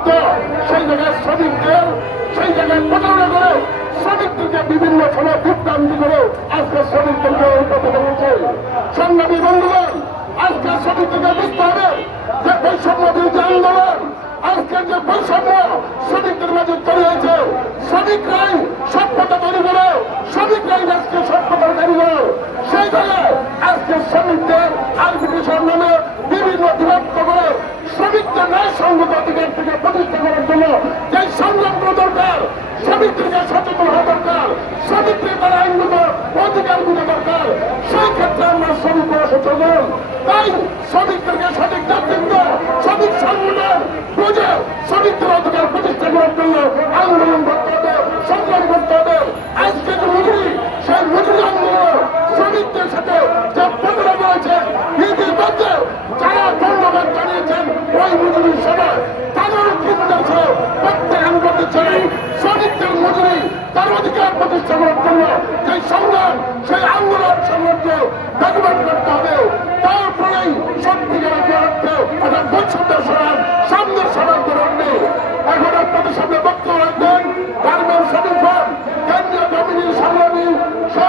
নেতৃত্ব সেই জায়গায় শ্রমিকদের সেই জায়গায় প্রতারণা করে, শ্রমিকদেরকে বিভিন্ন সময় বিভ্রান্তি করে আজকে শ্রমিকদেরকে কথা বলেছে সংগ্রামী বন্ধুগণ, আজকে শ্রমিকদেরকে বুঝতে হবে যে বৈষম্য বিরোধী আন্দোলন আজকের যে বৈষম্য শ্রমিকদের মাঝে তৈরি হয়েছে। শ্রমিকরাই সভ্যতা তৈরি করে, শ্রমিকরাই আজকে সভ্যতার কারিগর সেই জায়গায় আজকে শ্রমিকদের আর্বিট্রেশন নামে করে অধিকার থেকে প্রতিষ্ঠা করার জন্য যে সংগ্রামগুলো দরকার শ্রমিকদেরকে সচেতন হওয়া দরকার শ্রমিকদের তার আইনগত অধিকারগুলো দরকার, সেই ক্ষেত্রে আমরা শ্রমিক সচেতন তাই শ্রমিকদেরকে সঠিক নেতৃত্ব সঠিক সংগঠন কর্মী সভা তাদের ক্ষেত্রে ছিল প্রত্যেক আন্দোলনের ছেলে শ্রমিকদের মজুরি। তার অধিকার প্রতিষ্ঠা করার জন্য সেই সংগ্রাম, সেই আন্দোলন সংগ্রামকে ডকুমেন্ট করতে হবে। তারপরেই সত্যিকার যে অর্থে অর্থাৎ বৈষম্যের সমাজ সামনের সমাজ নেই এখন আপনাদের সামনে বক্তব্য রাখবেন, গার্মেন্টস শ্রমিক কেন্দ্রীয় কমিটির সংগ্রামী সহ